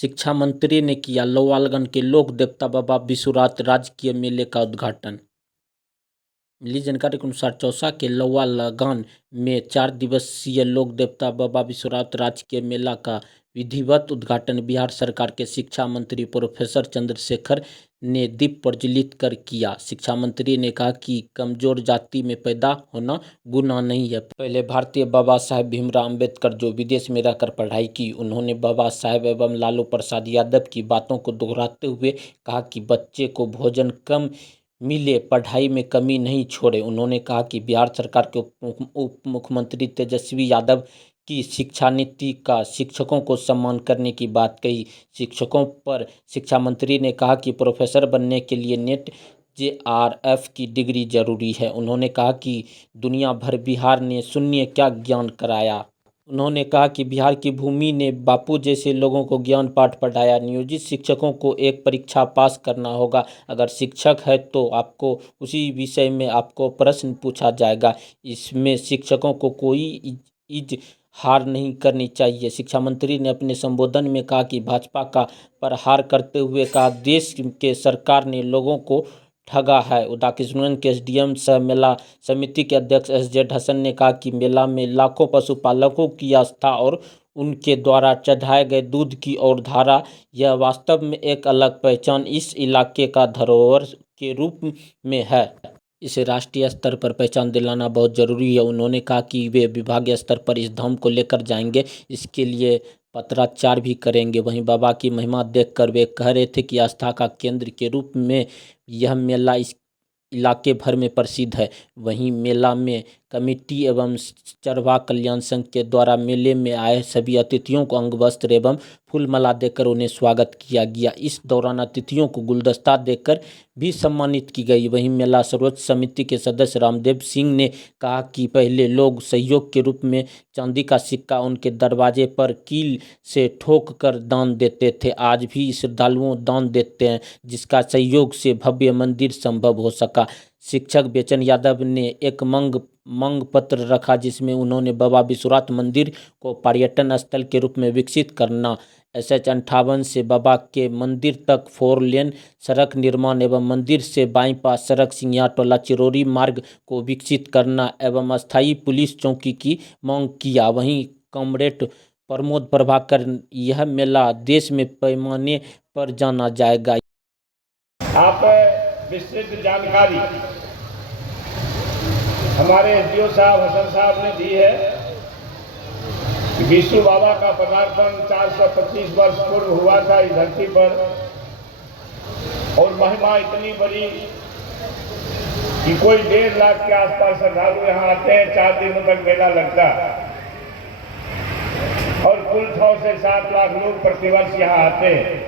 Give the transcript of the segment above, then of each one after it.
शिक्षा मंत्री ने किया लोहालगंज के लोक देवता बाबा विश्वनाथ राजकीय मेले का उद्घाटन। मिली जानकारी के अनुसार चौसा के लोहालगंज में 4 दिवसीय लोक देवता बाबा विश्वनाथ राजकीय मेला का विधिवत उद्घाटन बिहार सरकार के शिक्षा मंत्री प्रोफेसर चंद्रशेखर ने दीप प्रज्वलित कर किया। शिक्षा मंत्री ने कहा कि कमजोर जाति में पैदा होना गुनाह नहीं है। पहले भारतीय बाबा साहेब भीमराव अंबेडकर जो विदेश में रहकर पढ़ाई की, उन्होंने बाबा साहेब एवं लालू प्रसाद यादव की बातों को दोहराते हुए कहा कि बच्चे को भोजन कम मिले, पढ़ाई में कमी नहीं छोड़े। उन्होंने कहा कि बिहार सरकार के उप मुख्यमंत्री तेजस्वी यादव की शिक्षा नीति का शिक्षकों को सम्मान करने की बात कही। शिक्षकों पर शिक्षा मंत्री ने कहा कि प्रोफेसर बनने के लिए नेट JRF की डिग्री जरूरी है। उन्होंने कहा कि दुनिया भर बिहार ने शून्य क्या ज्ञान कराया। उन्होंने कहा कि बिहार की भूमि ने बापू जैसे लोगों को ज्ञान पाठ पढ़ाया। नियोजित शिक्षकों को एक परीक्षा पास करना होगा। अगर शिक्षक है तो आपको उसी विषय में आपको प्रश्न पूछा जाएगा। इसमें शिक्षकों को कोई हार नहीं करनी चाहिए। शिक्षा मंत्री ने अपने संबोधन में कहा कि भाजपा का प्रहार करते हुए कहा देश के सरकार ने लोगों को ठगा है। उदाकिशुन के SDM सह मेला समिति के अध्यक्ष SZ हसन ने कहा कि मेला में लाखों पशुपालकों की आस्था और उनके द्वारा चढ़ाए गए दूध की ओर धारा, यह वास्तव में एक अलग पहचान इस इलाके का धरोहर के रूप में है। इसे राष्ट्रीय स्तर पर पहचान दिलाना बहुत जरूरी है। उन्होंने कहा कि वे विभागीय स्तर पर इस धाम को लेकर जाएंगे, इसके लिए पत्राचार भी करेंगे। वहीं बाबा की महिमा देखकर वे कह रहे थे कि आस्था का केंद्र के रूप में यह मेला इस इलाके भर में प्रसिद्ध है। वहीं मेला में कमेटी एवं चरवाहा कल्याण संघ के द्वारा मेले में आए सभी अतिथियों को अंग वस्त्र एवं फूल माला देकर उन्हें स्वागत किया गया। इस दौरान अतिथियों को गुलदस्ता देकर भी सम्मानित की गई। वहीं मेला सर्वोच्च समिति के सदस्य रामदेव सिंह ने कहा कि पहले लोग सहयोग के रूप में चांदी का सिक्का उनके दरवाजे पर कील से ठोक कर दान देते थे। आज भी श्रद्धालुओं दान देते हैं, जिसका सहयोग से भव्य मंदिर संभव हो सका। शिक्षक बेचन यादव ने एक मांग पत्र रखा, जिसमें उन्होंने बाबा विश्वनाथ मंदिर को पर्यटन स्थल के रूप में विकसित करना, SH58 से बाबा के मंदिर तक 4 लेन सड़क निर्माण एवं मंदिर से बाईपास सड़क सिंघिया टोला चिरौरी मार्ग को विकसित करना एवं अस्थायी पुलिस चौकी की मांग किया। वहीं कॉमरेड प्रमोद प्रभाकर, यह मेला देश में पैमाने पर जाना जाएगा। आप विस्तृत जानकारी हमारे SDO साहब हसन साहब ने दी है। विष्णु बाबा का पदार्पण 425 वर्ष पूर्व हुआ था इस धरती पर, और महिमा इतनी बड़ी कि कोई 1.5 लाख के आसपास श्रद्धालु यहाँ आते हैं। 4 दिनों तक मेला लगता है और कुल 6 से 7 लाख लोग प्रतिवर्ष यहाँ आते हैं।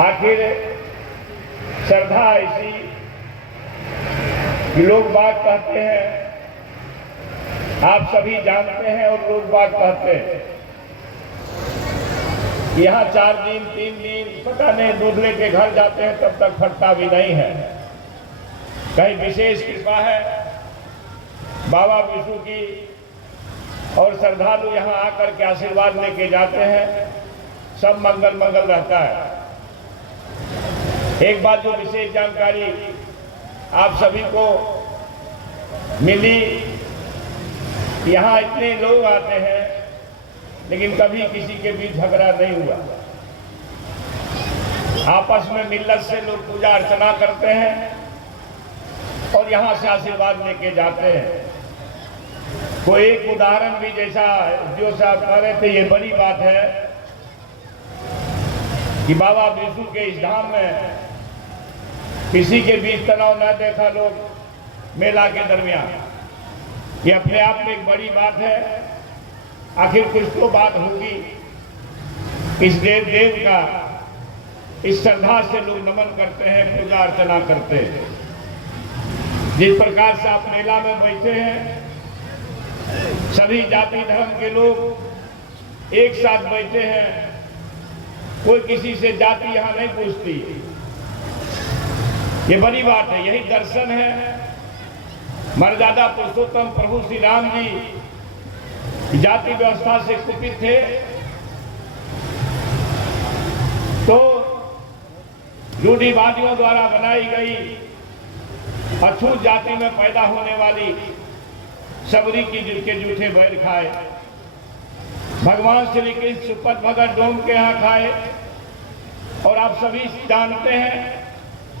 आखिर श्रद्धा ऐसी कि लोग बात कहते हैं, आप सभी जानते हैं और लोग बात कहते हैं। यहाँ 4 दिन 3 दिन पता नहीं दूध लेके घर जाते हैं, तब तक फटता भी नहीं है। कहीं विशेष कृपा है बाबा विष्णु की, और श्रद्धालु यहाँ आकर के आशीर्वाद लेके जाते हैं। सब मंगल मंगल रहता है। एक बात जो विशेष जानकारी आप सभी को मिली, यहाँ इतने लोग आते हैं लेकिन कभी किसी के बीच झगड़ा नहीं हुआ। आपस में मिल्लत से लोग पूजा अर्चना करते हैं और यहाँ से आशीर्वाद लेके जाते हैं। कोई एक उदाहरण भी जैसा जो साहब कह रहे थे, ये बड़ी बात है कि बाबा विष्णु के इस धाम में किसी के बीच तनाव न देखा लोग मेला के दरमियान। ये अपने आप में एक बड़ी बात है। आखिर कुछ तो बात होगी। इस देव का इस श्रद्धा से लोग नमन करते हैं, पूजा अर्चना करते हैं। जिस प्रकार से आप मेला में बैठे हैं, सभी जाति धर्म के लोग एक साथ बैठे हैं। कोई किसी से जाति यहाँ नहीं पूछती। ये बड़ी बात है। यही दर्शन है। मर्यादा पुरुषोत्तम प्रभु श्री राम जी जाति व्यवस्था से कुपित थे तो रूढ़िवादियों द्वारा बनाई गई अछूत जाति में पैदा होने वाली सबरी की जिनके जूठे बैर खाए, भगवान श्री कृष्ण सुपथ भगत डोम के यहाँ खाए। और आप सभी जानते हैं,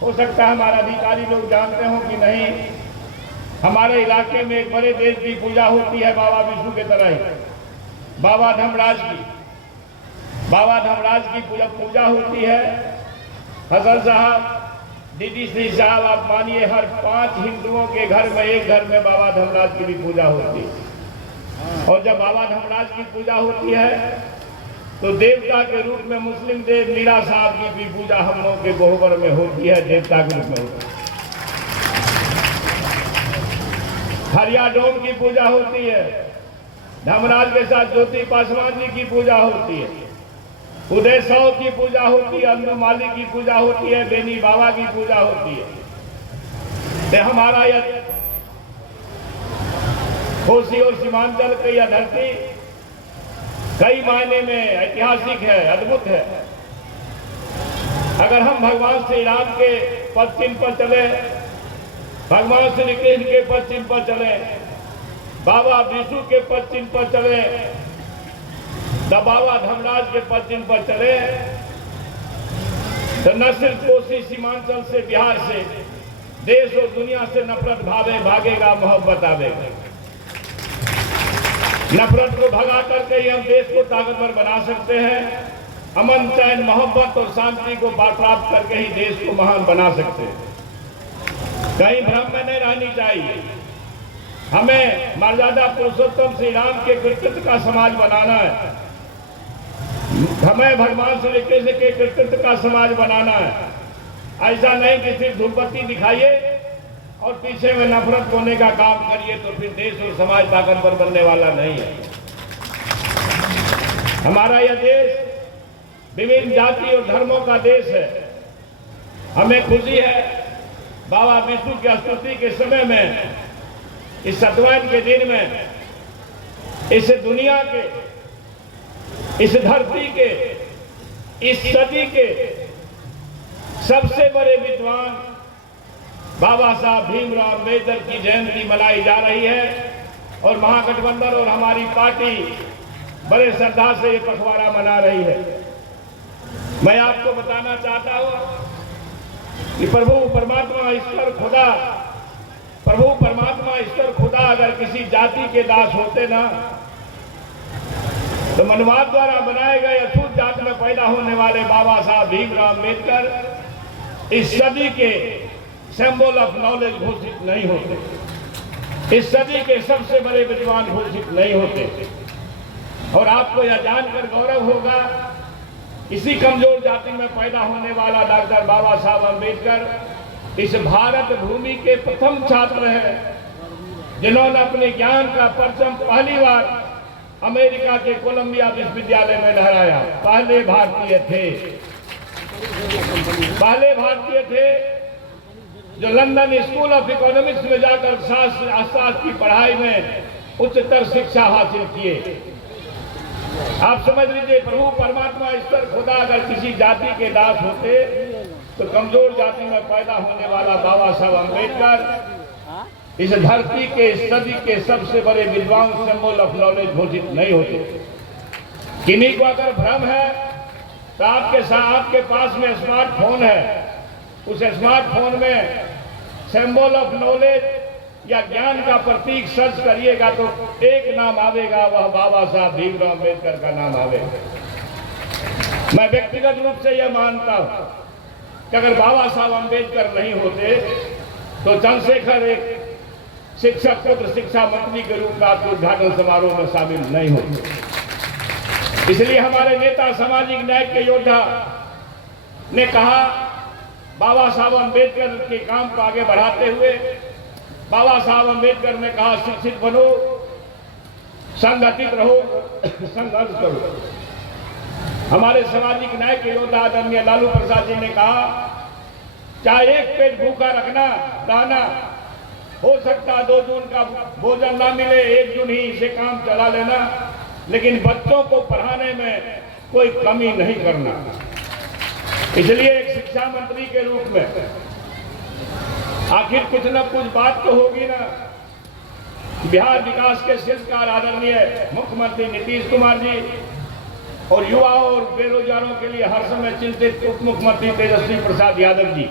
हो सकता है हमारे अधिकारी लोग जानते हो कि नहीं, हमारे इलाके में एक बड़े देव की पूजा होती है बाबा विष्णु के तरह ही, बाबा धर्मराज की। बाबा धर्मराज की पूजा होती है। हसन साहब, दीदी श्री साहब, आप मानिए हर 5 हिंदुओं के घर में एक घर में बाबा धर्मराज की भी पूजा होती है। और जब बाबा धर्मराज की पूजा होती है तो देवता के रूप में मुस्लिम देव मीरा साहब की भी पूजा हम लोगों के गोहबर में होती है, देवता के रूप में होती है। हरिया डोम की पूजा होती है, धर्मराज के साथ ज्योति पासवान जी की पूजा होती है, उदय साव की पूजा होती है, अल्लू माली की पूजा होती है, बेनी बाबा की पूजा होती है। तो हमारा यह कोसी और सीमांचल की यह धरती कई मायने में ऐतिहासिक है, अद्भुत है। अगर हम भगवान श्री राम के पद चिन्ह पर चले, भगवान श्री कृष्ण के पद चिन्ह पर चले, बाबा विष्णु के पद चिन्ह पर चले, बाबा धर्मराज के पद चिन्ह पर चले, तो न सिर्फ कोसी सीमांचल से, बिहार से, देश और दुनिया से नफरत भागेगा, मोहब्बत आवेगा। नफरत को भगा करके ही हम देश को ताकतवर बना सकते हैं। अमन, चैन, मोहब्बत और शांति को प्राप्त करके ही देश को महान बना सकते हैं। कहीं भ्रम में नहीं रहनी चाहिए। हमें मर्यादा पुरुषोत्तम श्री राम के कृतित्व का समाज बनाना है। हमें भगवान श्री कृष्ण के कृतित्व का समाज बनाना है। ऐसा नहीं कि सिर्फ धूपबत्ती दिखाइए और पीछे में नफरत होने का काम करिए, तो फिर देश और समाज ताकतवर बनने वाला नहीं है। हमारा यह देश विभिन्न जाति और धर्मों का देश है। हमें खुशी है बाबा विष्णु की स्तुति के समय में, इस सतवान के दिन में, इस दुनिया के, इस धरती के, इस सदी के सबसे बड़े विद्वान बाबा साहब भीमराव अम्बेडकर की जयंती मनाई जा रही है। और महागठबंधन और हमारी पार्टी बड़े श्रद्धा से ये पखवाड़ा मना रही है। मैं आपको बताना चाहता हूं कि प्रभु परमात्मा ईश्वर खुदा अगर किसी जाति के दास होते ना, तो मनवाद द्वारा बनाए गए अछूत जाति में पैदा होने वाले बाबा साहब भीमराव अम्बेडकर इस सदी के सिंबल ऑफ नॉलेज घोषित नहीं होते, इस सदी के सबसे बड़े विद्वान घोषित नहीं होते। और आपको यह जानकर गौरव होगा, इसी कमजोर जाति में पैदा होने वाला डॉक्टर बाबा साहब अम्बेडकर इस भारत भूमि के प्रथम छात्र हैं जिन्होंने अपने ज्ञान का परचम पहली बार अमेरिका के कोलंबिया विश्वविद्यालय में लहराया। पहले भारतीय थे जो लंदन स्कूल ऑफ इकोनॉमिक्स में जाकर शास्त्र की पढ़ाई में उच्चतर शिक्षा हासिल किए। आप समझ लीजिए, प्रभु परमात्मा ईश्वर खुदा अगर किसी जाति के दास होते तो कमजोर जाति में पैदा होने वाला बाबा साहब अम्बेडकर इस धरती के, इस सदी के सबसे बड़े विद्वान, सिंबल ऑफ नॉलेज घोषित नहीं होते। किन्हीं को अगर भ्रम है तो आपके पास में स्मार्टफोन है, उस स्मार्टफोन में सिंबल ऑफ नॉलेज या ज्ञान का प्रतीक सर्च करिएगा तो एक नाम आवेगा, वह बाबा साहब भीमराव अम्बेडकर का नाम आवेगा। मैं व्यक्तिगत रूप से यह मानता हूं कि अगर बाबा साहब अम्बेडकर नहीं होते तो चंद्रशेखर एक शिक्षक पुत्र शिक्षा मंत्री के रूप में आपके उद्घाटन समारोह में शामिल नहीं होते। इसलिए हमारे नेता, सामाजिक न्याय के योद्धा ने कहा, बाबा साहब अम्बेडकर के काम को आगे बढ़ाते हुए बाबा साहब अम्बेडकर ने कहा, शिक्षित बनो, संगठित रहो, संघर्ष करो। हमारे सामाजिक न्याय के योद्धा आदरणीय लालू प्रसाद जी ने कहा, चाहे एक पेट भूखा रहना, हो सकता 2 जून का भोजन ना मिले, 1 जून ही से काम चला लेना, लेकिन बच्चों को पढ़ाने में कोई कमी नहीं करना। इसलिए एक शिक्षा मंत्री के रूप में आखिर कुछ न कुछ बात तो होगी ना। बिहार विकास के शिल्पकार आदरणीय मुख्यमंत्री नीतीश कुमार जी और युवाओं और बेरोजगारों के लिए हर समय चिंतित उप मुख्यमंत्री तेजस्वी प्रसाद यादव जी,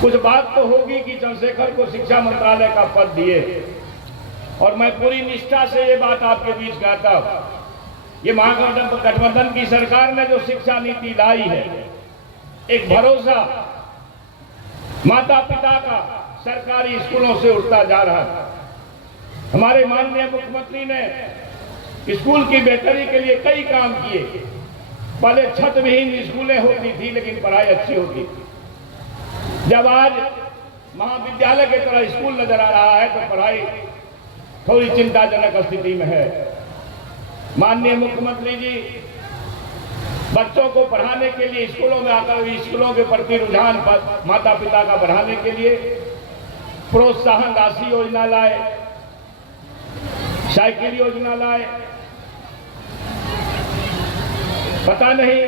कुछ बात तो होगी कि चंद्रशेखर को शिक्षा मंत्रालय का पद दिए। और मैं पूरी निष्ठा से ये बात आपके बीच कहता हूं, ये महागठबंधन की सरकार ने जो शिक्षा नीति लाई है, एक भरोसा माता पिता का सरकारी स्कूलों से उठता जा रहा है। हमारे माननीय मुख्यमंत्री ने स्कूल की बेहतरी के लिए कई काम किए। पहले छत विहीन स्कूलें होती थी लेकिन पढ़ाई अच्छी होती थी। जब आज महाविद्यालय की तरह स्कूल नजर आ रहा है तो पढ़ाई थोड़ी चिंताजनक स्थिति में है। माननीय मुख्यमंत्री जी बच्चों को पढ़ाने के लिए स्कूलों में आकर स्कूलों के प्रति रुझान माता पिता का बढ़ाने के लिए प्रोत्साहन राशि योजना लाए, साइकिल योजना लाए। पता नहीं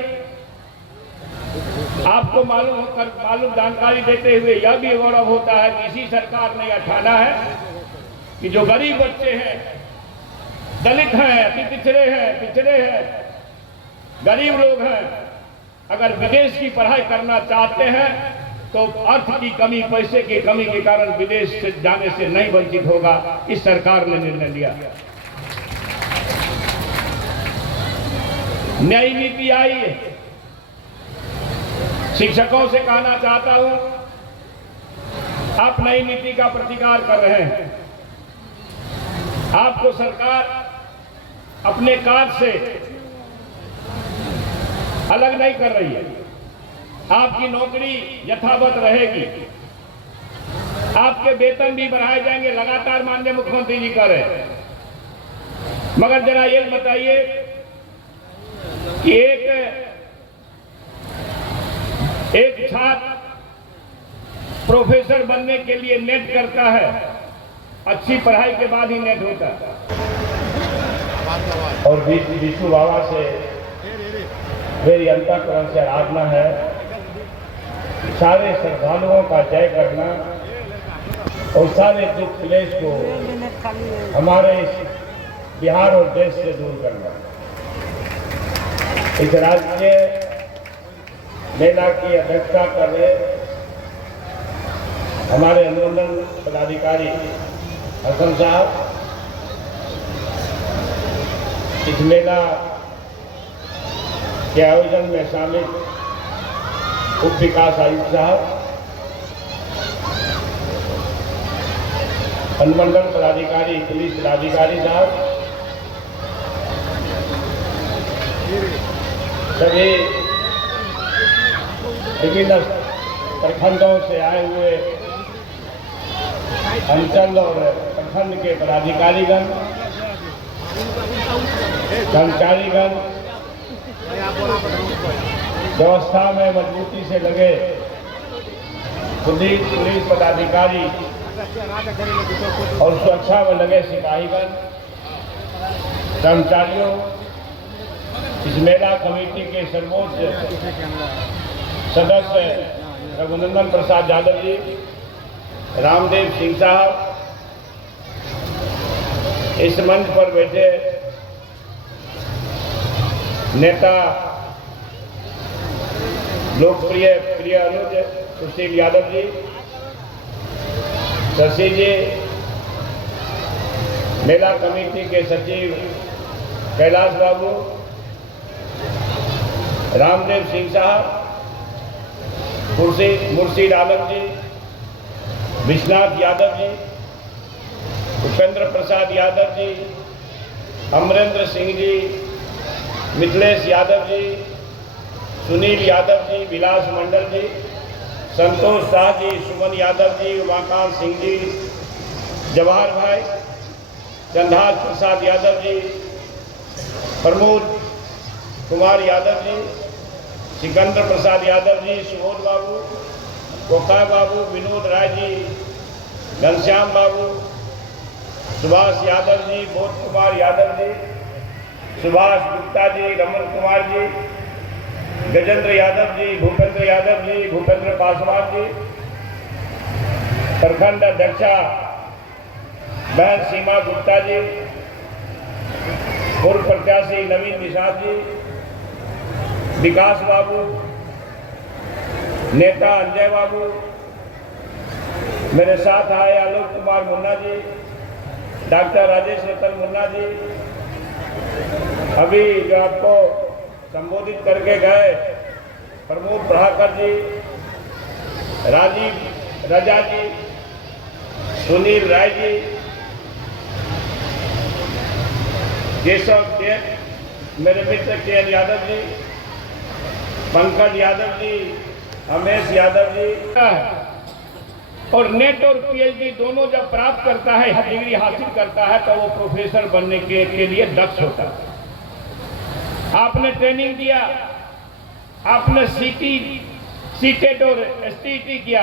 आपको मालूम जानकारी देते हुए यह भी गौरव होता है कि इसी सरकार ने यह ठाना है कि जो गरीब बच्चे हैं, दलित हैं, अति पिछड़े हैं, गरीब लोग हैं, अगर विदेश की पढ़ाई करना चाहते हैं तो अर्थ की कमी, पैसे की कमी के कारण विदेश से जाने से नहीं वंचित होगा। इस सरकार ने निर्णय लिया। नई नीति आई है। शिक्षकों से कहना चाहता हूं, आप नई नीति का प्रतिकार कर रहे हैं। आपको सरकार अपने कार्य से अलग नहीं कर रही है। आपकी नौकरी यथावत रहेगी, आपके वेतन भी बढ़ाए जाएंगे, लगातार माननीय मुख्यमंत्री जी कर रहे हैं। मगर जरा ये बताइए कि एक छात्र प्रोफेसर बनने के लिए नेट करता है, अच्छी पढ़ाई के बाद ही नेट होता है। और विष्णु बाबा से मेरी अंतःकरण से आराधना है, सारे श्रद्धालुओं का जय करना और सारे दुख क्लेश को हमारे बिहार और देश से दूर करना। इस राष्ट्रीय मेला की अध्यक्षता कर रहे हमारे अनुमंडल पदाधिकारी हसन साहब, इस मेला के आयोजन में शामिल उप विकास आयुक्त साहब, अनुमंडल पदाधिकारी पुलिस पदाधिकारी साहब, सभी विभिन्न प्रखंडों से आए हुए अंचल और प्रखंड के पदाधिकारीगण, कर्मचारीगण, व्यवस्था में मजबूती से लगे पुलिस पदाधिकारी और सुरक्षा में लगे सिपाहीगण, कर्मचारियों, इस मेला कमेटी के सर्वोच्च सदस्य रघुनंदन प्रसाद यादव जी, रामदेव सिंह साहब, इस मंच पर बैठे नेता लोकप्रिय प्रिय अनुज सुशील यादव जी, शशि जी, मेला कमेटी के सचिव कैलाश बाबू, रामदेव सिंह साहब, मुर्शीद आलम जी, विश्वनाथ यादव जी, उपेंद्र प्रसाद यादव जी, अमरेंद्र सिंह जी, मिथिलेश यादव जी, सुनील यादव जी, विलास मंडल जी, संतोष शाह जी, सुमन यादव जी, उमाकांत सिंह जी, जवाहर भाई, चंद्रहास प्रसाद यादव जी, प्रमोद कुमार यादव जी, सिकंदर प्रसाद यादव जी, सुबोध बाबू, कोका बाबू, विनोद राय जी, घनश्याम बाबू, सुभाष यादव जी, बोध कुमार यादव जी, सुभाष गुप्ता जी, रमन कुमार जी, गजेंद्र यादव जी, भूपेंद्र यादव जी, भूपेंद्र पासवान जी, प्रखंड अध्यक्षा बहन सीमा गुप्ता जी, पूर्व प्रत्याशी नवीन निषाद जी, विकास बाबू, नेता अंजय बाबू, मेरे साथ आए आलोक कुमार मुन्ना जी, डॉक्टर राजेश रतन मुन्ना जी, अभी जो आपको संबोधित करके गए प्रमोद प्रभाकर जी, राजीव रजा जी, सुनील राय जी, केशव के मेरे मित्र के यादव जी, पंकज यादव जी, अमेश यादव जी, और नेट और पीएचडी दोनों जब प्राप्त करता है, डिग्री हासिल करता है, तो वो प्रोफेसर बनने के लिए दक्ष होता है। आपने ट्रेनिंग दिया, आपने सीटेट और एसटीटी किया,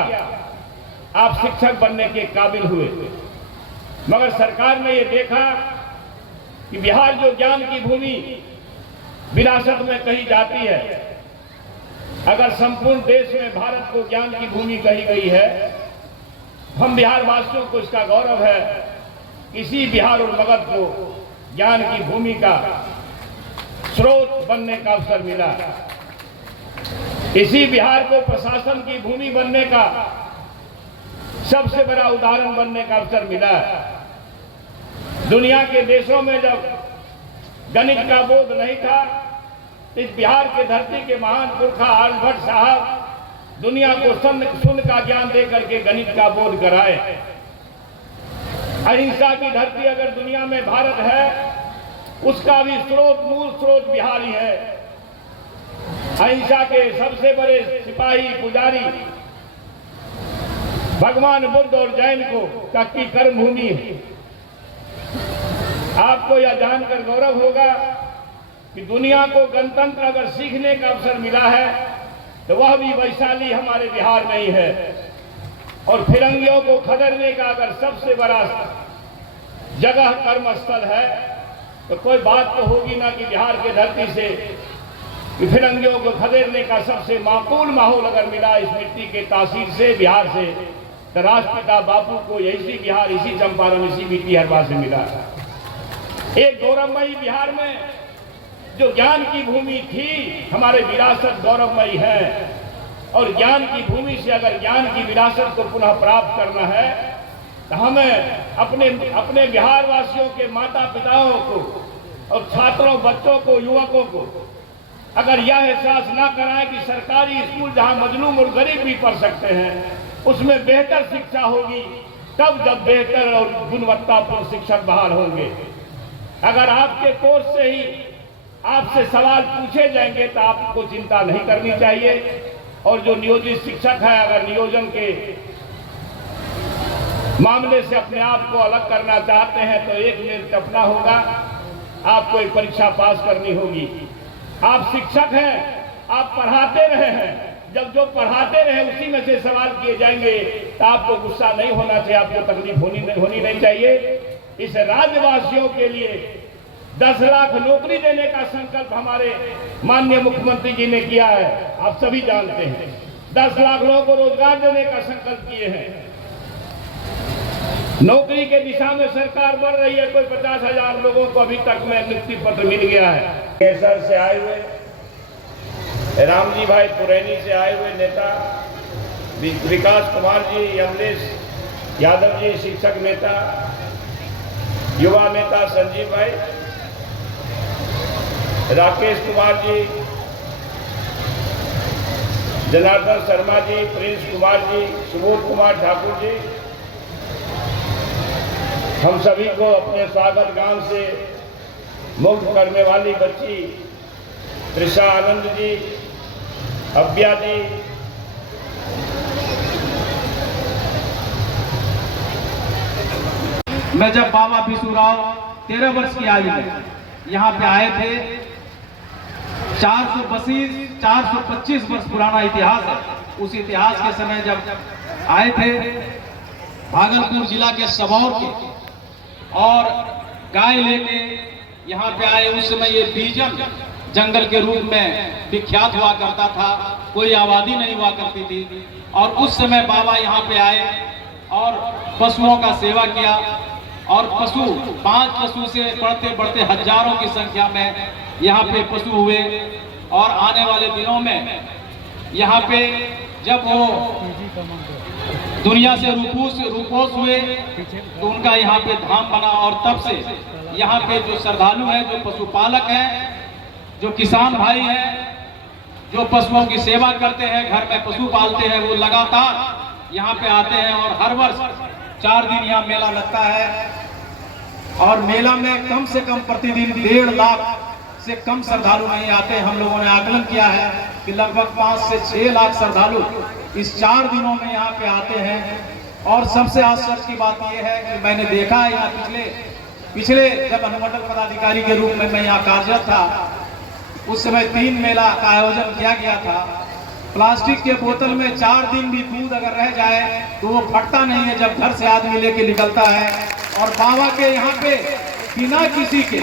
आप शिक्षक बनने के काबिल हुए। मगर सरकार ने ये देखा कि बिहार जो ज्ञान की भूमि विरासत में कही जाती है, अगर संपूर्ण देश में भारत को ज्ञान की भूमि कही गई है, हम बिहार वासियों को इसका गौरव है। इसी बिहार और मगध को ज्ञान की भूमि का स्रोत बनने का अवसर मिला। इसी बिहार को प्रशासन की भूमि बनने का सबसे बड़ा उदाहरण बनने का अवसर मिला। दुनिया के देशों में जब गणित का बोध नहीं था, इस बिहार के धरती के महान पुरखा आर्यभट्ट साहब दुनिया को शून्य का ज्ञान देकर के गणित का बोध कराए। अहिंसा की धरती अगर दुनिया में भारत है, उसका भी मूल स्रोत बिहारी है। अहिंसा के सबसे बड़े सिपाही पुजारी भगवान बुद्ध और जैन की कर्म भूमि है। आपको यह जानकर गौरव होगा कि दुनिया को गणतंत्र अगर सीखने का अवसर मिला है, तो वह भी वैशाली हमारे बिहार में ही है। और फिरंगियों को खदेड़ने का अगर सबसे बड़ा जगह कर्मस्थल है, तो कोई बात तो होगी ना कि बिहार के धरती से फिरंगियों को खदेड़ने का सबसे माकूल माहौल अगर मिला इस मिट्टी के तासीर से, बिहार से, तो राष्ट्रपिता बापू को इसी बिहार, इसी चंपारण, इसी मिट्टी हरवा से मिला। एक गौरवमयी बिहार में जो ज्ञान की भूमि थी, हमारे विरासत गौरवमयी है। और ज्ञान की भूमि से अगर ज्ञान की विरासत को पुनः प्राप्त करना है, तो हमें अपने बिहार वासियों के माता पिताओं को और छात्रों, बच्चों को, युवकों को अगर यह एहसास ना कराएं कि सरकारी स्कूल जहां मजलूम और गरीब भी पढ़ सकते हैं, उसमें बेहतर शिक्षा होगी, तब जब बेहतर और गुणवत्तापूर्ण शिक्षक बहाल होंगे। अगर आपके कोर्स से ही आपसे सवाल पूछे जाएंगे तो आपको चिंता नहीं करनी चाहिए। और जो नियोजित शिक्षक है, अगर नियोजन के मामले से अपने आप को अलग करना चाहते हैं, तो एक मिनट अपना होगा, आपको एक परीक्षा पास करनी होगी। आप शिक्षक हैं, आप पढ़ाते रहे हैं, जब जो पढ़ाते रहे उसी में से सवाल किए जाएंगे तो आपको गुस्सा नहीं होना चाहिए, आपको तकलीफ होनी नहीं चाहिए। इस राज्यवासियों के लिए 10 लाख नौकरी देने का संकल्प हमारे माननीय मुख्यमंत्री जी ने किया है, आप सभी जानते हैं। 10 लाख लोगों को रोजगार देने का संकल्प किए हैं। नौकरी के दिशा में सरकार बढ़ रही है। कोई 50,000 लोगों को अभी तक में नियुक्ति पत्र मिल गया है। केसर से आए हुए रामजी भाई पुरैनी से आए हुए नेता विकास कुमार जी, अमलेश यादव जी शिक्षक नेता, युवा नेता संजीव भाई, राकेश कुमार जी, जनार्दन शर्मा जी, प्रिंस कुमार जी, सुबोध कुमार ठाकुर जी, हम सभी को अपने स्वागत गान से मुग्ध करने वाली बच्ची त्रिषा आनंद जी, अव्या जी, मैं जब बाबा बिशुराव 13 वर्ष की आयु में यहाँ पे आए थे, 425 वर्ष पुराना इतिहास है। उस इतिहास के समय जब आए थे भागलपुर जिला के सबौर के, और गाय लेके यहाँ पे आए, उस समय ये बीजन जंगल के रूप में विख्यात हुआ करता था, कोई आबादी नहीं हुआ करती थी। और उस समय बाबा यहाँ पे आए और पशुओं का सेवा किया और पशु 5 पशु से बढ़ते बढ़ते हजारों की संख्या में यहाँ पे पशु हुए। और आने वाले दिनों में यहाँ पे जब वो दुनिया से रूपोश हुए तो उनका यहाँ पे धाम बना। और तब से यहाँ पे जो श्रद्धालु हैं, जो पशुपालक हैं, जो किसान भाई हैं, जो पशुओं की सेवा करते हैं, घर में पशु पालते हैं, वो लगातार यहाँ पे आते हैं। और हर वर्ष 4 दिन यहाँ मेला लगता है। और मेला में कम से कम प्रतिदिन 1.5 लाख से कम श्रद्धालु नहीं आते। हम लोगों ने आकलन किया है कि लगभग 5 से 6 लाख श्रद्धालु इस 4 दिनों में यहाँ पे आते हैं। और सबसे आश्चर्य की बात यह है कि मैंने देखा है यहाँ पिछले जब अनुमंडल पदाधिकारी के रूप में मैं यहाँ कार्यरत था, उस समय 3 मेला का आयोजन किया गया था। प्लास्टिक के बोतल में 4 दिन भी दूध अगर रह जाए तो वो फटता नहीं है जब घर से आदमी लेके निकलता है। और बाबा के यहाँ पे बिना किसी के,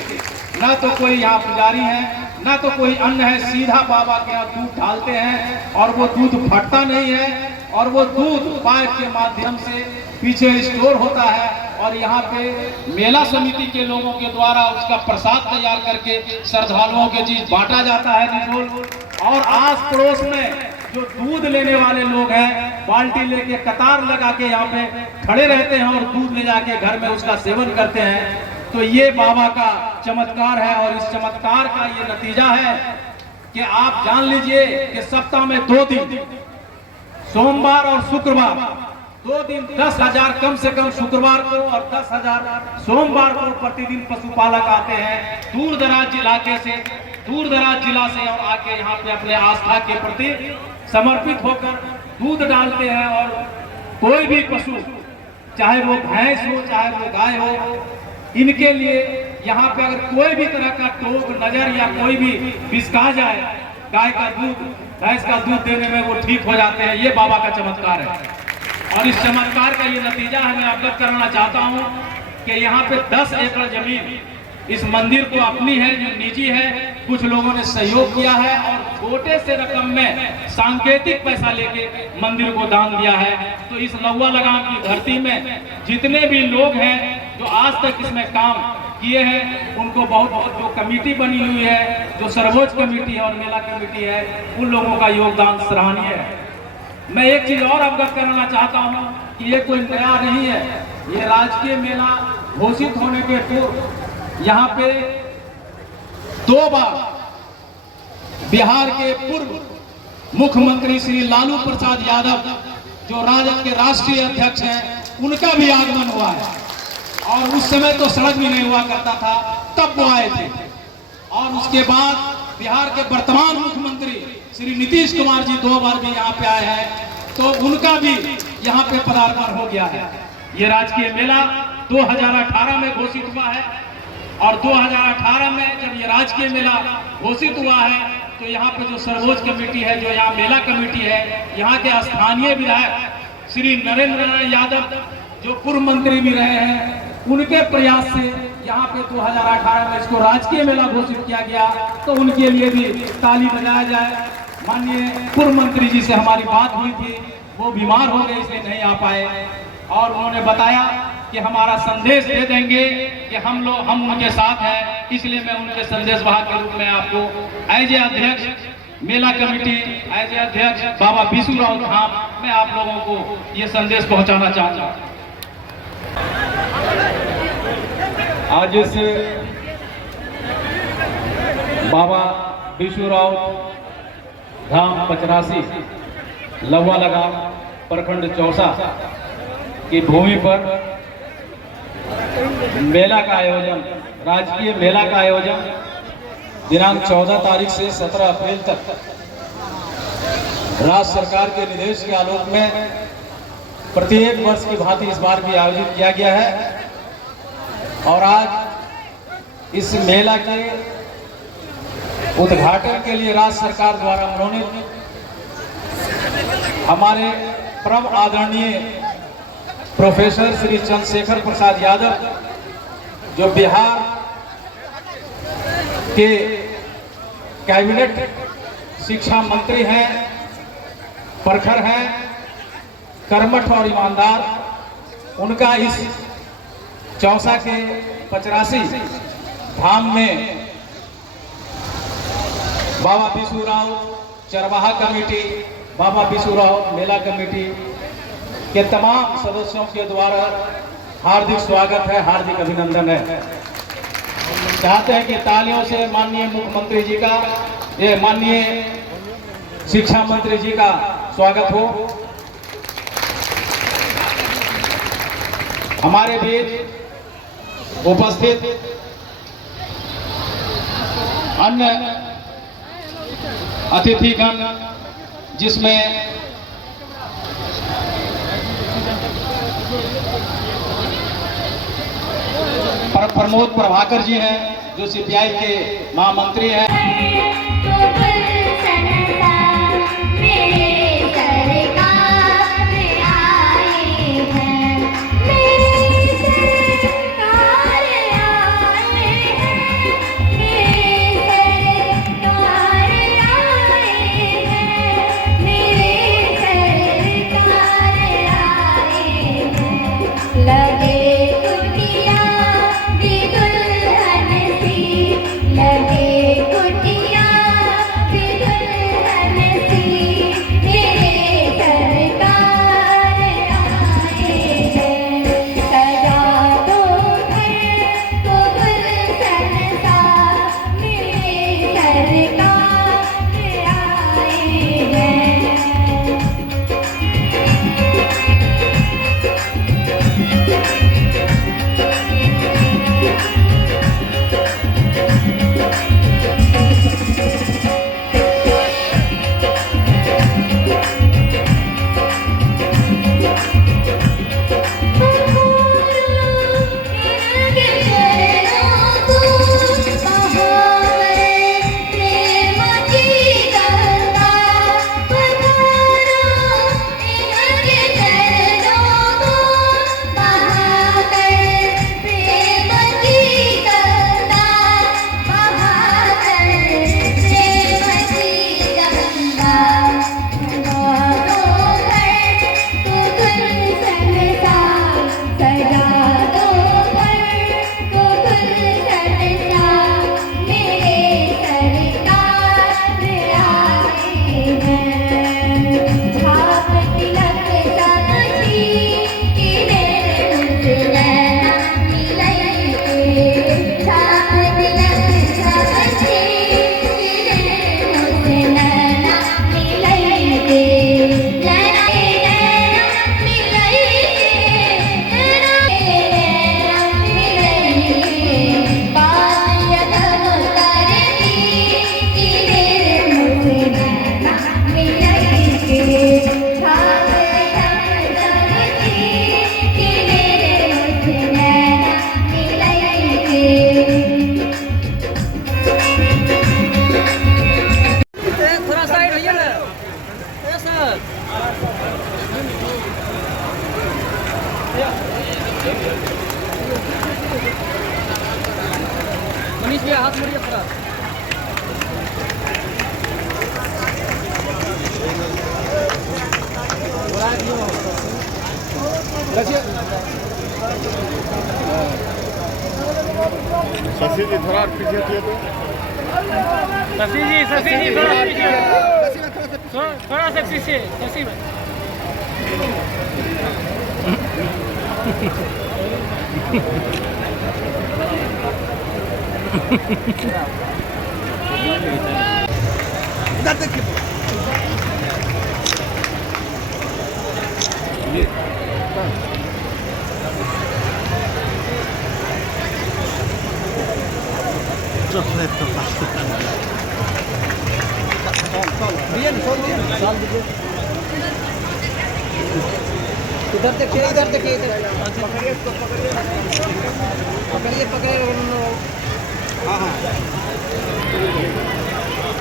ना तो कोई यहाँ पुजारी है, ना तो कोई अन्य है, सीधा बाबा के यहाँ दूध डालते हैं और वो दूध फटता नहीं है। और वो दूध पाइप के माध्यम से पीछे स्टोर होता है और यहाँ पे मेला समिति के लोगों के द्वारा उसका प्रसाद तैयार करके श्रद्धालुओं के चीज बांटा जाता है निशुल्क। और आस पड़ोस में जो दूध लेने वाले लोग हैं, बाल्टी लेके कतार लगा के यहाँ पे खड़े रहते हैं और दूध ले जाके घर में उसका सेवन करते हैं। तो ये बाबा का चमत्कार है। और इस चमत्कार का ये नतीजा है कि आप जान लीजिए कि सप्ताह में 2 दिन, सोमवार और शुक्रवार, 2 दिन 10,000 कम से कम शुक्रवार को और 10,000 सोमवार को प्रतिदिन पशुपालक आते हैं दूर दराज जिला से और आके यहाँ पे अपने आस्था के प्रति समर्पित होकर दूध डालते हैं। और कोई भी पशु, चाहे वो भैंस हो चाहे वो गाय हो, इनके लिए यहाँ पे अगर कोई भी तरह का टोक नजर या कोई भी बिस्का जाए, गाय का दूध भैंस का दूध देने में वो ठीक हो जाते हैं। ये बाबा का चमत्कार है। और इस चमत्कार का ये नतीजा है, मैं अवगत कराना चाहता हूँ कि यहाँ पे 10 एकड़ जमीन इस मंदिर को अपनी है, जो निजी है, कुछ लोगों ने सहयोग किया है और छोटे से रकम में सांकेतिक पैसा लेके मंदिर को दान दिया है। तो इस लौवा लगाम की धरती में जितने भी लोग हैं जो आज तक इसमें काम किए हैं, उनको बहुत बहुत, जो कमेटी बनी हुई है, जो सर्वोच्च कमेटी है और मेला कमेटी है, उन लोगों का योगदान सराहनीय है। मैं एक चीज और अवगत कराना चाहता हूँ कि ये कोई नया नहीं है। ये राजकीय मेला घोषित होने के पूर्व यहाँ पे 2 बार बिहार के पूर्व मुख्यमंत्री श्री लालू प्रसाद यादव, जो राजद के राष्ट्रीय अध्यक्ष हैं, उनका भी आगमन हुआ है। और उस समय तो सड़क भी नहीं हुआ करता था, तब वो आए थे। और उसके बाद बिहार के वर्तमान मुख्यमंत्री श्री नीतीश कुमार जी 2 बार भी यहाँ पे आए हैं, तो उनका भी यहाँ पे पदार्पण हो गया है। ये राजकीय मेला 2018 में घोषित हुआ है। और 2018 में जब ये राजकीय मेला घोषित हुआ है तो यहाँ पे जो सर्वोच्च कमेटी है, जो यहाँ मेला कमेटी है, यहाँ के स्थानीय विधायक श्री नरेंद्र नारायण यादव, जो पूर्व मंत्री भी रहे हैं, उनके प्रयास से यहाँ पे 2018 में इसको राजकीय मेला घोषित किया गया। तो उनके लिए भी ताली बजाया जाए। माननीय पूर्व मंत्री जी से हमारी बात हुई थी, वो बीमार हो गए इसलिए नहीं आ पाए, और उन्होंने बताया कि हमारा संदेश दे देंगे कि हम उनके साथ हैं। इसलिए मैं उनके संदेश वाहक के रूप में आपको एज ए अध्यक्ष मेला कमेटी, एज ए अध्यक्ष बाबा बिशुराव धाम, मैं आप लोगों को ये संदेश पहुंचाना चाहूंगा। आज इस बाबा बिशुराव धाम 85 लौवा लगाम प्रखंड चौसा की भूमि पर मेला का आयोजन, राजकीय मेला का आयोजन दिनांक 14 तारीख से 17 अप्रैल तक राज्य सरकार के निर्देश के आलोक में प्रत्येक वर्ष की भांति इस बार भी आयोजित किया गया है। और आज इस मेला के उद्घाटन के लिए राज्य सरकार द्वारा मनोनीत हमारे परम आदरणीय प्रोफेसर श्री चंद्रशेखर प्रसाद यादव, जो बिहार के कैबिनेट शिक्षा मंत्री हैं, प्रखर हैं, कर्मठ और ईमानदार, उनका इस चौसा के 85 धाम में बाबा बिसूराव चरवाहा कमेटी, बाबा बिसूराव मेला कमेटी के तमाम सदस्यों के द्वारा हार्दिक स्वागत है, हार्दिक अभिनंदन है। चाहते हैं कि तालियों से माननीय मुख्यमंत्री जी का, ये माननीय शिक्षा मंत्री जी का स्वागत हो। हमारे बीच उपस्थित अन्य अतिथिगण, जिसमें प्रमोद प्रभाकर जी हैं, जो सीपीआई के महामंत्री हैं। मनीष भैया हाथ मोड़िए थोड़ा। शशि जी थोड़ा पीछे थे तो। शशि जी थोड़ा पीछे, थोड़ा सा पीछे शशि भाई। इधर देखिए। चॉकलेट तो इधर देखिए, इधर देखिए, इधर पकड़िए इसको, पकड़िए पकड़िए। हाँ हाँ,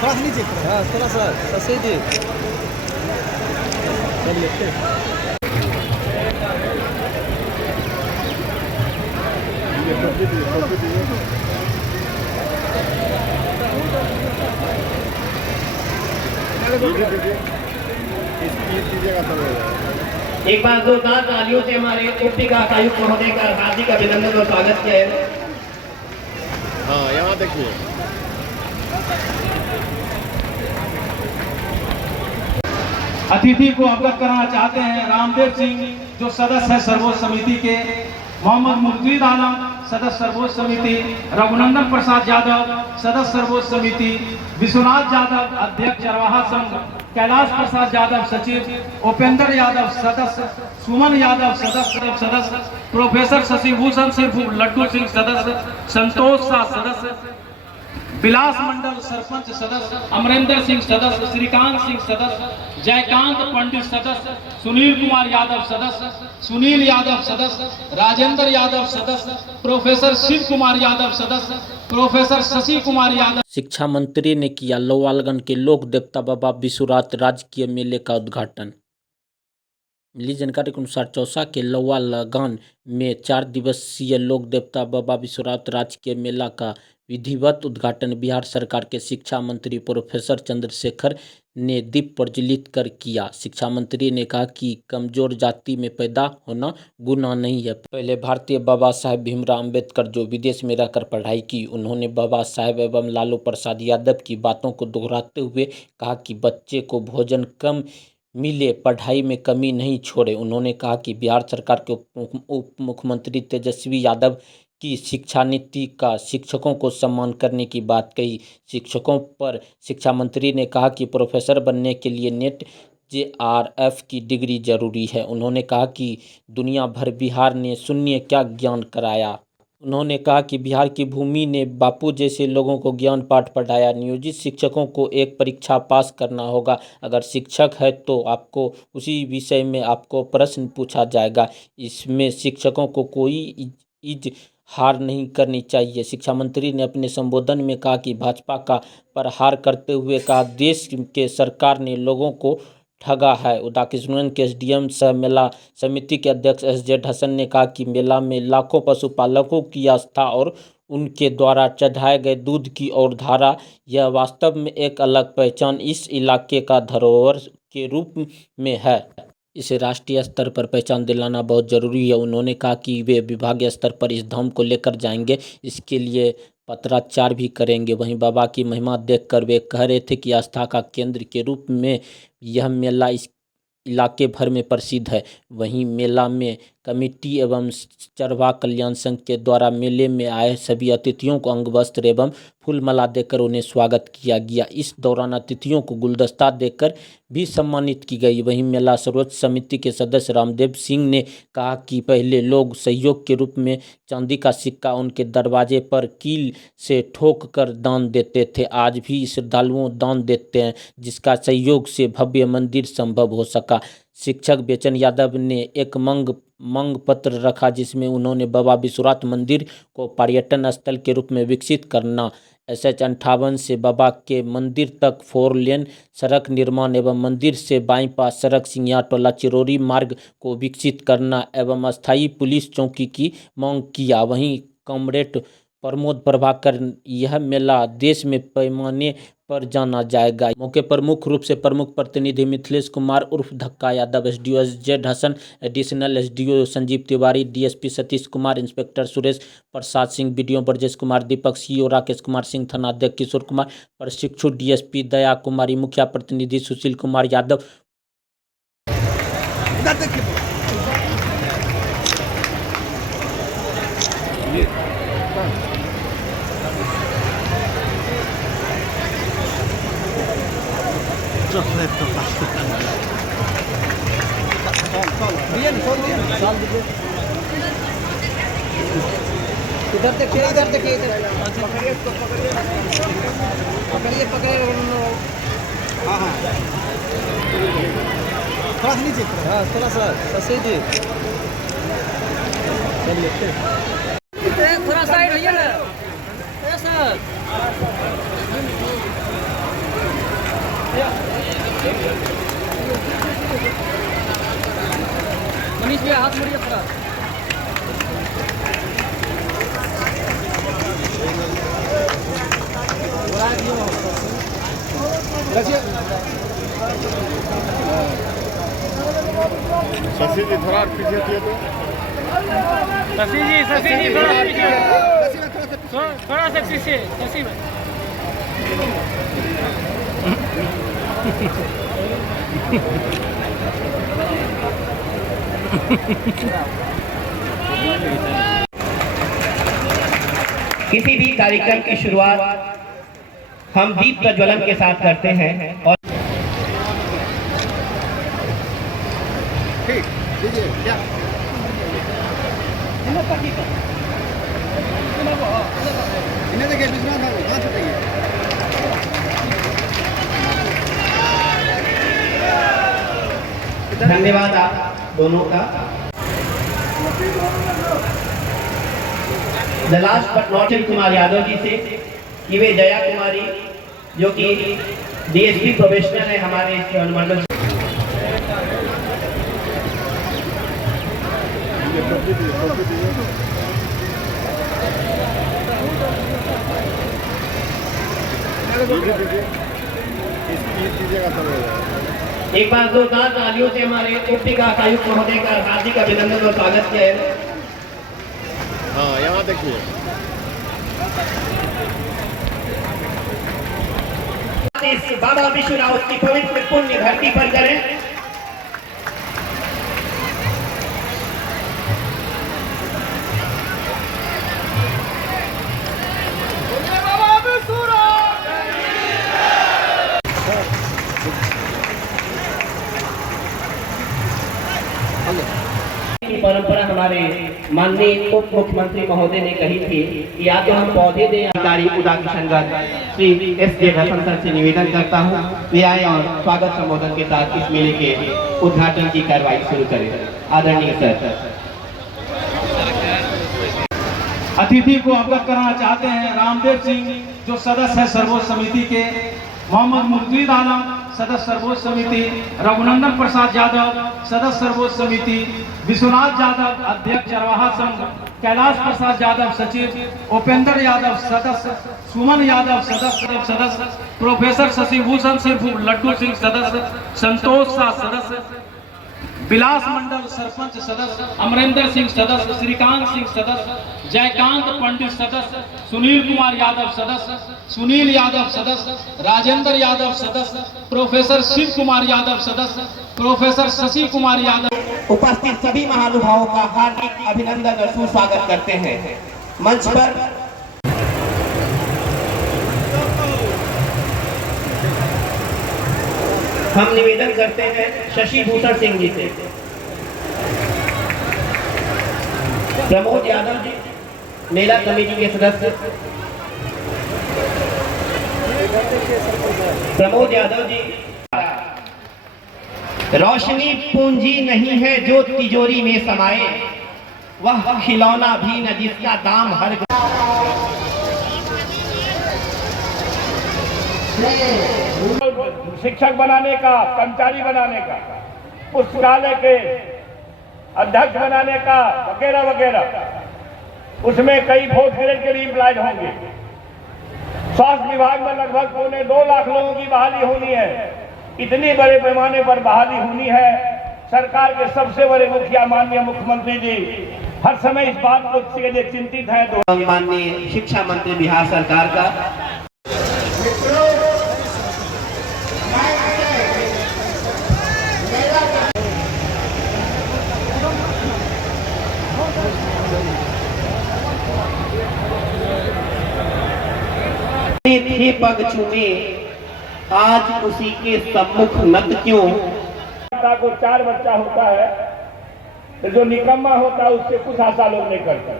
थोड़ा सा नीचे, हाँ थोड़ा सा सही जी। चलिए ठीक। एक बार जोरदार तालियों से हमारे उप विकास आयुक्त महोदय का हार्दिक अभिनंदन और स्वागत किया है। हाँ यहाँ देखिए अतिथि को अवगत कराना चाहते हैं रामदेव सिंह जो सदस्य है सर्वोच्च समिति के, मोहम्मद मुर्शीद आलम सदस्य सर्वोच्च समिति, रघुनंदन प्रसाद यादव सदस्य सर्वोच्च समिति, विश्वनाथ यादव अध्यक्ष चरवाहा संघ, कैलाश प्रसाद यादव सचिव, उपेंद्र यादव सदस्य, सुमन यादव सदस्य, प्रोफेसर शशिभूषण सिंह लड्डू सिंह सदस्य, संतोष शाह सदस्य, विलास मंडल सरपंच सदस्य, अमरेंद्र सिंह सदस्य, श्रीकांत सिंह सदस्य, जयकांत पंडित सदस्य, सुनील कुमार यादव सदस्य, सुनील यादव सदस्य, राजेंद्र यादव सदस्य, प्रोफेसर शिव कुमार यादव सदस्य, प्रोफेसर शशि कुमार यादव। शिक्षा मंत्री ने किया लोवालगंज के लोक देवता बाबा विश्वनाथ राजकीय मेले का उद्घाटन। मिली जानकारी के अनुसार चौसा के लोवालगंज में 4 दिवसीय लोक देवता बाबा विश्वनाथ राजकीय मेला का विधिवत उद्घाटन बिहार सरकार के शिक्षा मंत्री प्रोफेसर चंद्रशेखर ने दीप प्रज्वलित कर किया। शिक्षा मंत्री ने कहा कि कमजोर जाति में पैदा होना गुनाह नहीं है। पहले भारतीय बाबा साहेब भीमराव अंबेडकर जो विदेश में रहकर पढ़ाई की, उन्होंने बाबा साहेब एवं लालू प्रसाद यादव की बातों को दोहराते हुए कहा कि बच्चे को भोजन कम मिले, पढ़ाई में कमी नहीं छोड़े। उन्होंने कहा कि बिहार सरकार के उप मुख्यमंत्री तेजस्वी यादव की शिक्षा नीति का शिक्षकों को सम्मान करने की बात कही। शिक्षकों पर शिक्षा मंत्री ने कहा कि प्रोफेसर बनने के लिए नेट JRF की डिग्री जरूरी है। उन्होंने कहा कि दुनिया भर बिहार ने शून्य क्या ज्ञान कराया। उन्होंने कहा कि बिहार की भूमि ने बापू जैसे लोगों को ज्ञान पाठ पढ़ाया। नियोजित शिक्षकों को एक परीक्षा पास करना होगा। अगर शिक्षक है तो आपको उसी विषय में आपको प्रश्न पूछा जाएगा। इसमें शिक्षकों को कोई हार नहीं करनी चाहिए। शिक्षा मंत्री ने अपने संबोधन में कहा कि भाजपा का प्रहार करते हुए कहा देश के सरकार ने लोगों को ठगा है। उदाकिशुरगंज के SDM सह मेला समिति के अध्यक्ष SZ हसन ने कहा कि मेला में लाखों पशुपालकों की आस्था और उनके द्वारा चढ़ाए गए दूध की और धारा, यह वास्तव में एक अलग पहचान इस इलाके का धरोहर के रूप में है। इसे राष्ट्रीय स्तर पर पहचान दिलाना बहुत ज़रूरी है। उन्होंने कहा कि वे विभागीय स्तर पर इस धाम को लेकर जाएंगे, इसके लिए पत्राचार भी करेंगे। वहीं बाबा की महिमा देखकर वे कह रहे थे कि आस्था का केंद्र के रूप में यह मेला इस इलाके भर में प्रसिद्ध है। वहीं मेला में कमेटी एवं चरवाहा कल्याण संघ के द्वारा मेले में आए सभी अतिथियों को अंग वस्त्र एवं फूल माला देकर उन्हें स्वागत किया गया। इस दौरान अतिथियों को गुलदस्ता देकर भी सम्मानित की गई। वहीं मेला सर्वोच्च समिति के सदस्य रामदेव सिंह ने कहा कि पहले लोग सहयोग के रूप में चांदी का सिक्का उनके दरवाजे पर कील से ठोक कर दान देते थे। आज भी श्रद्धालुओं दान देते हैं, जिसका सहयोग से भव्य मंदिर संभव हो सका। शिक्षक बेचन यादव ने एक मांग पत्र रखा, जिसमें उन्होंने बाबा विश्वनाथ मंदिर को पर्यटन स्थल के रूप में विकसित करना, SH58 से बाबा के मंदिर तक 4 लेन सड़क निर्माण एवं मंदिर से बाईं पास सड़क सिंघिया टोला चिरौरी मार्ग को विकसित करना एवं अस्थायी पुलिस चौकी की मांग किया। वहीं कॉमरेड प्रमोद प्रभाकर यह मेला देश में पैमाने पर जाना जाएगा। मौके पर मुख्य रूप से प्रमुख प्रतिनिधि मिथिलेश कुमार उर्फ Dhakka Yadav, SDO SZ Hasan, additional SDO Sanjeev Tiwari, DSP Satish Kumar, inspector Suresh Prasad Singh, BDO Brajesh Kumar, Deepak CO Rakesh Kumar Singh, थानाध्यक्ष किशोर कुमार, प्रशिक्षु DSP दया कुमारी, मुखिया प्रतिनिधि सुशील कुमार यादव। इधर देखिए, इधर देखिए, इधर पकड़िए इसको, पकड़िए। हाँ हाँ, थोड़ा सा नीचे, हाँ थोड़ा सा सही जी, थोड़ा साइड होइए ना ऐसा। मनीष भैया हाथ मोड़िए थोड़ा। रखिए। शशि जी थोड़ा पीछे हटिए तो। शशि जी थोड़ा पीछे, थोड़ा सा पीछे शशि भाई। किसी भी कार्यक्रम की शुरुआत हम दीप प्रज्वलन के साथ करते हैं और ठीक लीजिए क्या इन्हें देखिए विश्वनाथ बाबू कहाँ से चाहिए। धन्यवाद आप दोनों का। The last but not Kumar Yadav ji से कि वे जया कुमारी जो कि डीएसपी प्रोफेशनल है हमारे इस अनुमंडल से। एक बार जोरदार तालियों से हमारे उप विकास आयुक्त महोदय का हार्दिक अभिनंदन और स्वागत किया है। हाँ यहाँ देखिए बाबा विश्वनाथ की पवित्र पुण्य धरती पर करें। की परंपरा हमारे माननीय उप मुख्यमंत्री महोदय ने कही थी कि या तो हम पौधे दें। अधिकारी उदाकिशन श्री एस.जे. रतन सर से निवेदन करता हूं वे आए और स्वागत संबोधन के साथ इस मेले के उद्घाटन की कार्रवाई शुरू करें। आदरणीय सर। अतिथि को अवगत कराना चाहते हैं रामदेव सिंह जो सदस्य है सर्वोच्च समिति के, मोहम्मद मुर्शीद आलम सदस्य सर्वोच्च समिति, रघुनंदन प्रसाद यादव सदस्य सर्वोच्च समिति, विश्वनाथ यादव अध्यक्ष चरवाहा संघ, कैलाश प्रसाद यादव सचिव, उपेंद्र यादव सदस्य, सुमन यादव सदस्य, प्रोफेसर शशि भूषण सिंह, लड्डू सिंह सदस्य, संतोष शाह सदस्य, विलास मंडल सरपंच सदस्य, अमरेंद्र सिंह सदस्य, श्रीकांत सिंह सदस्य, जयकांत पंडित सदस्य, सुनील कुमार यादव सदस्य, सुनील यादव सदस्य, राजेंद्र यादव सदस्य, प्रोफेसर शिव कुमार यादव सदस्य, प्रोफेसर शशि कुमार यादव। उपस्थित सभी महानुभावों का हार्दिक अभिनंदन और सुस्वागत करते हैं। मंच पर हम निवेदन करते हैं शशि भूषण सिंह जी से। प्रमोद यादव जी मेला कमेटी के सदस्य, प्रमोद यादव जी। रोशनी पूंजी नहीं है जो तिजोरी में समाये, वह खिलौना भी न जिसका दाम हर। शिक्षक बनाने का, कर्मचारी बनाने का, पुस्तकालय के अध्यक्ष बनाने का वगैरह वगैरह, उसमें कई 4th ग्रेड के लिए इम्प्लॉयड होंगे। स्वास्थ्य विभाग में लगभग 2.25 लाख लोगों की बहाली होनी है। इतनी बड़े पैमाने पर बहाली होनी है। सरकार के सबसे बड़े मुखिया माननीय मुख्यमंत्री जी हर समय इस बात को लिए चिंतित है। तो माननीय शिक्षा मंत्री बिहार सरकार का पग चूमे आज उसी के सम्मुख नत क्यों। को 4 बच्चा होता है तो जो निकम्मा होता है उससे कुछ आशा लोग नहीं करते,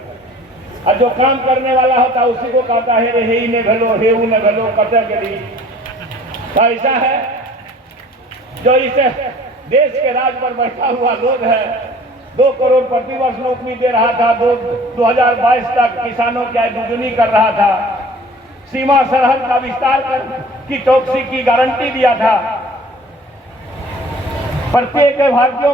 और जो काम करने वाला होता है उसी को कहता है हे ही ने भलो हे उ ने भलो कटे के लिए। तो ऐसा है जो इसे देश के राज पर बैठा हुआ लोग है 2 करोड़ प्रतिवर्ष नौकरी दे रहा था, 2022 तक किसानों की आय दुगुनी कर रहा था, सीमा सरहद का विस्तार कर की चौकसी की गारंटी दिया था। प्रत्येक भारतीयों